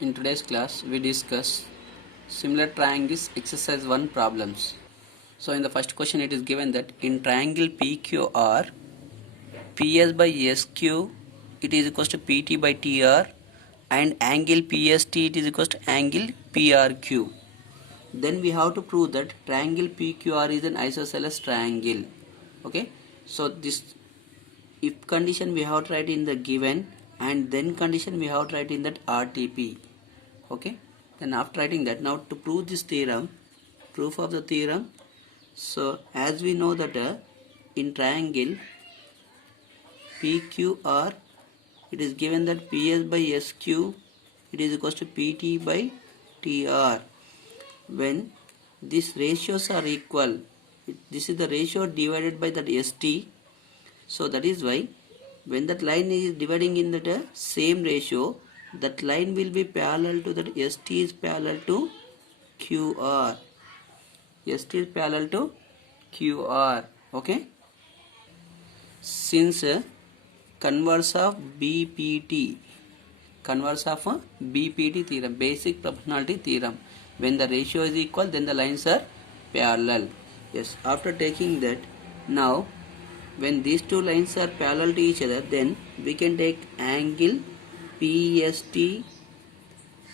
In today's class, we discuss similar triangles exercise 1 problems. So in the first question it is given that in triangle PQR, PS by SQ it is equals to PT by TR and angle PST it is equals to angle PRQ. Then we have to prove that triangle PQR is an isosceles triangle. Okay, so this if condition we have to write in the given and then condition we have to write in that RTP. Okay, then after writing that, now to prove this theorem, proof of the theorem. So as we know that in triangle PQR it is given that PS by SQ it is equals to PT by TR. When these ratios are equal, this is the ratio divided by that ST. So that is why when that line is dividing in that same ratio, that line will be parallel to that ST is parallel to QR. ST is parallel to QR. Okay. Since converse of BPT, converse of BPT theorem, basic proportionality theorem. When the ratio is equal, then the lines are parallel. Yes. After taking that, now when these two lines are parallel to each other, then we can take angle PST, it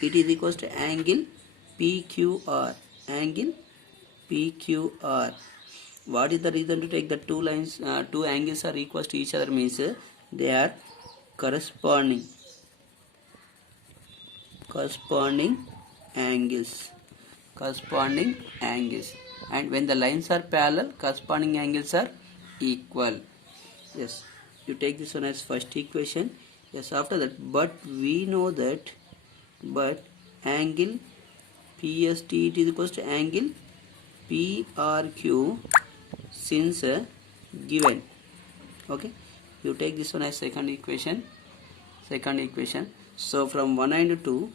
is equals to angle PQR, angle PQR. What is the reason to take the two lines, two angles are equals to each other means they are corresponding angles, and when the lines are parallel, corresponding angles are equal. Yes, you take this one as first equation. Yes, after that, but we know that angle PST it is equals to angle PRQ since given. Okay, you take this one as second equation. So from 1 and 2,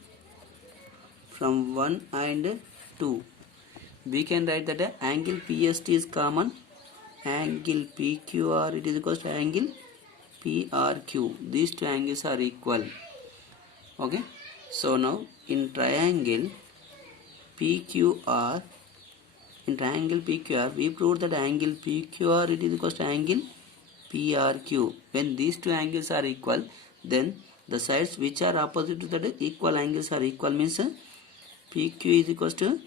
we can write that angle PST is common, angle PQR it is equals to angle PRQ. These two angles are equal. Okay, so now in triangle PQR, we proved that angle PQR it is equals to angle PRQ. When these two angles are equal, then the sides which are opposite to that equal angles are equal means PQ is equals to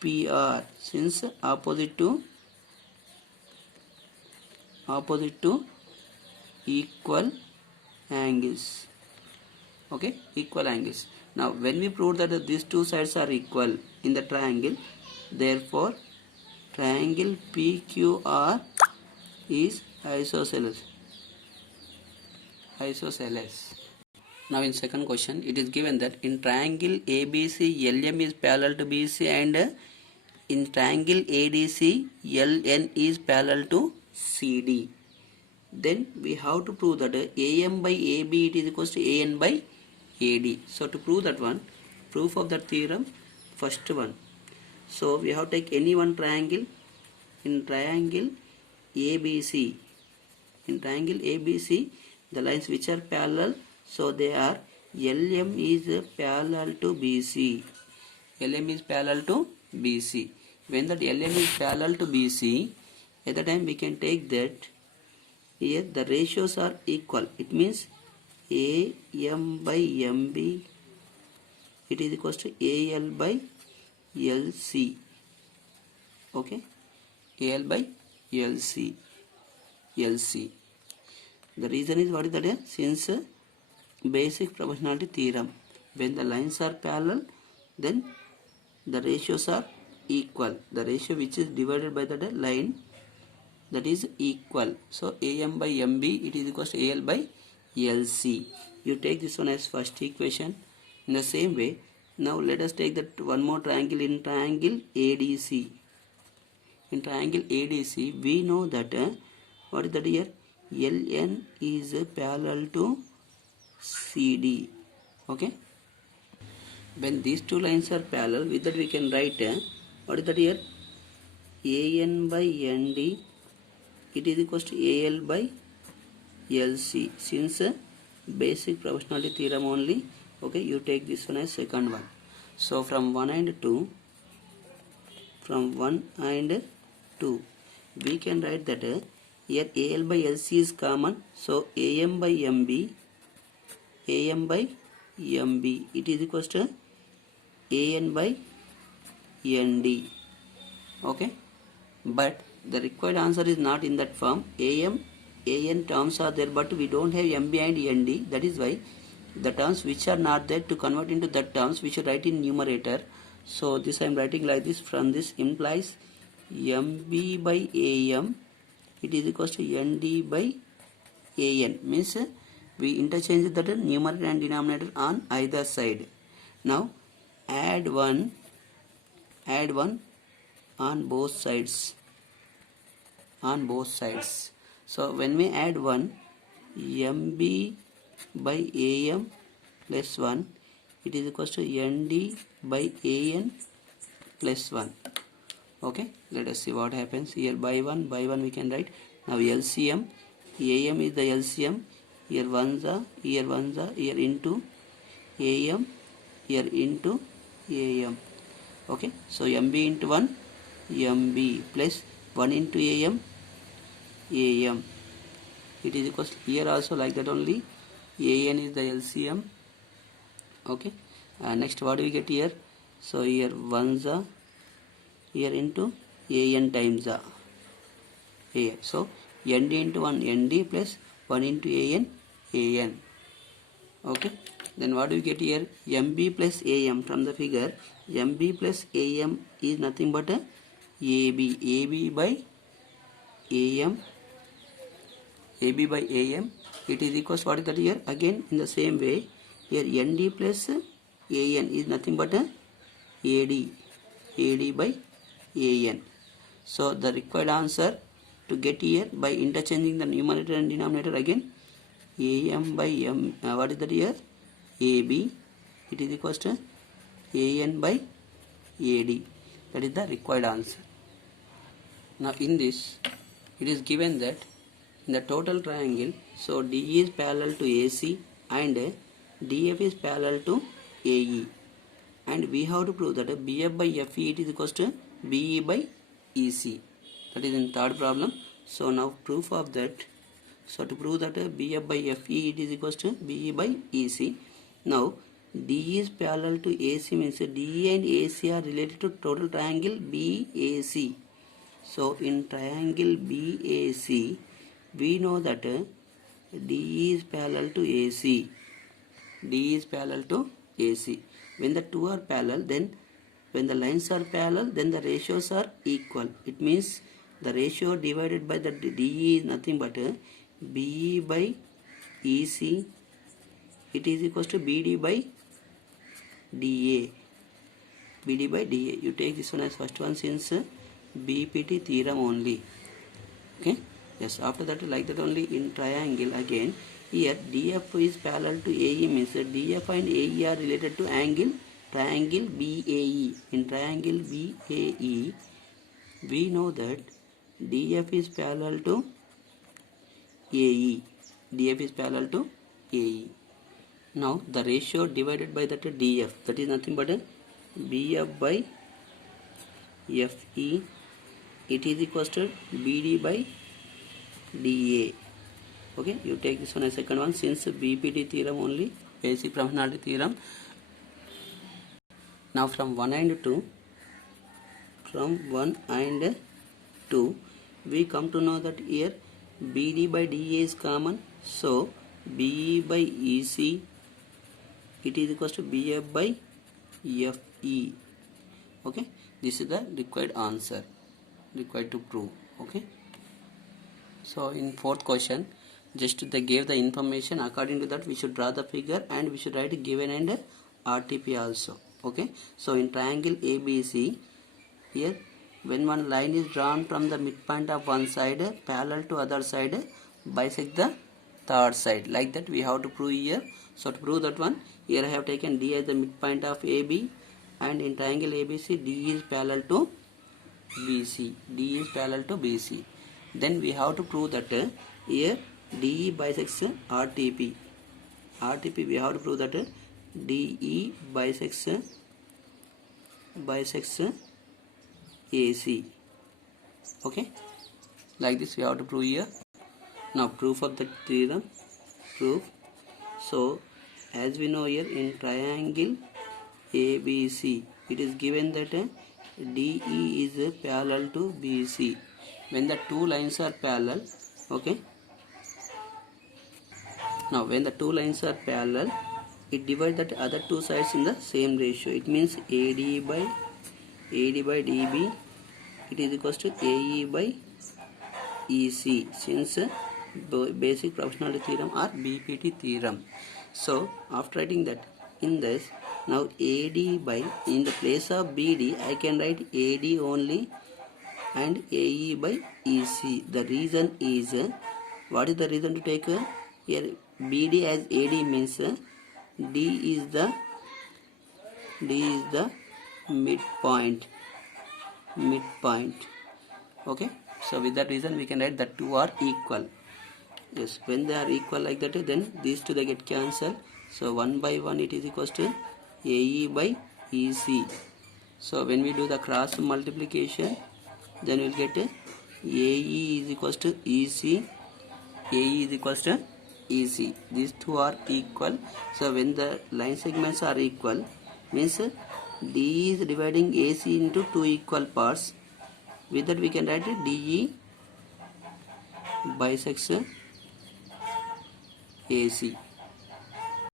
PR, since opposite to equal angles. Okay, equal angles. Now when we prove that these two sides are equal in the triangle, therefore triangle PQR is isosceles. Now in second question it is given that in triangle ABC LM is parallel to BC and in triangle ADC LN is parallel to CD. Then we have to prove that AM by AB it is equals to AN by AD. So to prove that one, proof of that theorem, first one. So we have to take any one triangle. In triangle ABC, the lines which are parallel, so they are LM is parallel to BC. When that LM is parallel to BC, at the time we can take that here the ratios are equal. It means AM by MB it is equals to AL by LC. Okay, AL by LC. The reason is what is that? Since basic proportionality theorem, when the lines are parallel, then the ratios are equal. The ratio which is divided by the line, that is equal. So AM by MB it is equals to AL by LC. You take this one as first equation. In the same way, now let us take that one more triangle in triangle ADC. In triangle ADC, we know that what is that here? LN is parallel to CD. Okay. When these two lines are parallel, with that we can write what is that here? AN by ND it is equals to AL by LC. Since basic proportionality theorem only, Okay, you take this one as second one. So from 1 and 2, from 1 and 2, we can write that here AL by LC is common. So AM by MB, AM by MB, it is equals to AN by ND. Okay, but the required answer is not in that form. AN terms are there, but we don't have MB and ND. That is why the terms which are not there, to convert into that terms we should write in numerator. So this I am writing like this. From this implies MB by AM, it is equals to ND by AN, means we interchange that numerator and denominator on either side. Now add one on both sides, so when we add 1, MB by AM plus 1, it is equals to ND by AN plus 1. Okay, let us see what happens here. By 1 we can write. Now LCM, AM is the LCM, here 1s are, here into AM, here into AM. Okay, so MB into 1, MB plus 1 into AM, AM. It is equals to, here also like that only, AN is the LCM. Okay, next what do we get here? So here 1s are, here into AN times A. So ND into 1, ND plus 1 into AN. Okay, then what do we get here? MB plus AM. From the figure, MB plus AM is nothing but a AB by AM, it is equals to what is that here? Again in the same way, here ND plus AN is nothing but a AD by AN. So the required answer to get here, by interchanging the numerator and denominator, again AM by M, what is that here? AB, it is equals to AN by AD. That is the required answer. Now in this, it is given that in the total triangle, so DE is parallel to AC and DF is parallel to AE, and we have to prove that BF by FE it is equals to BE by EC. That is in third problem. So now proof of that. So to prove that BF by FE it is equals to BE by EC. Now DE is parallel to AC means DE and AC are related to total triangle BAC. So in triangle BAC, we know that DE is parallel to AC. When the two are parallel, then when the lines are parallel, then the ratios are equal. It means the ratio divided by the DE is nothing but BE by EC. It is equals to BD by DA. You take this one as first one since BPT theorem only. Okay. Yes. After that, like that only in triangle again. Here DF is parallel to AE means DF and AE are related to triangle BAE. In triangle BAE, we know that DF is parallel to AE. Now the ratio divided by that DF, that is nothing but BF by FE. It is equals to BD by DA. Okay, you take this one as second one since BPT theorem only, basic proportionality theorem. Now from 1 and 2, we come to know that here BD by DA is common. So BE by EC, it is equals to BF by FE. Okay, this is the required answer, required to prove. Okay, so in fourth question, just they gave the information. According to that, we should draw the figure and we should write given and RTP also. Okay, so in triangle ABC, here when one line is drawn from the midpoint of one side parallel to other side, bisect the third side, like that we have to prove here. So to prove that one, here I have taken D as the midpoint of AB, and in triangle ABC, D is parallel to BC. Then we have to prove that here DE bisects RTP. We have to prove that DE bisects AC. Okay, like this we have to prove here. Now proof of the theorem. Proof. So as we know here, in triangle ABC, it is given that DE is parallel to BC. When the two lines are parallel, okay. Now when the two lines are parallel, it divides the other two sides in the same ratio. It means AD by DB, it is equals to AE by EC, since basic proportionality theorem or BPT theorem. So after writing that, in this, now AD by, in the place of BD I can write AD only and AE by EC. The reason is, what is the reason to take here BD as AD means D is the midpoint. Okay, so with that reason we can write that two are equal. Yes, when they are equal like that, then these two they get cancelled. So 1 by 1 it is equals to AE by EC. So when we do the cross multiplication, then we will get AE is equals to EC, AE is equals to EC. These two are equal. So when the line segments are equal, means D is dividing AC into two equal parts. With that we can write DE bisects AC.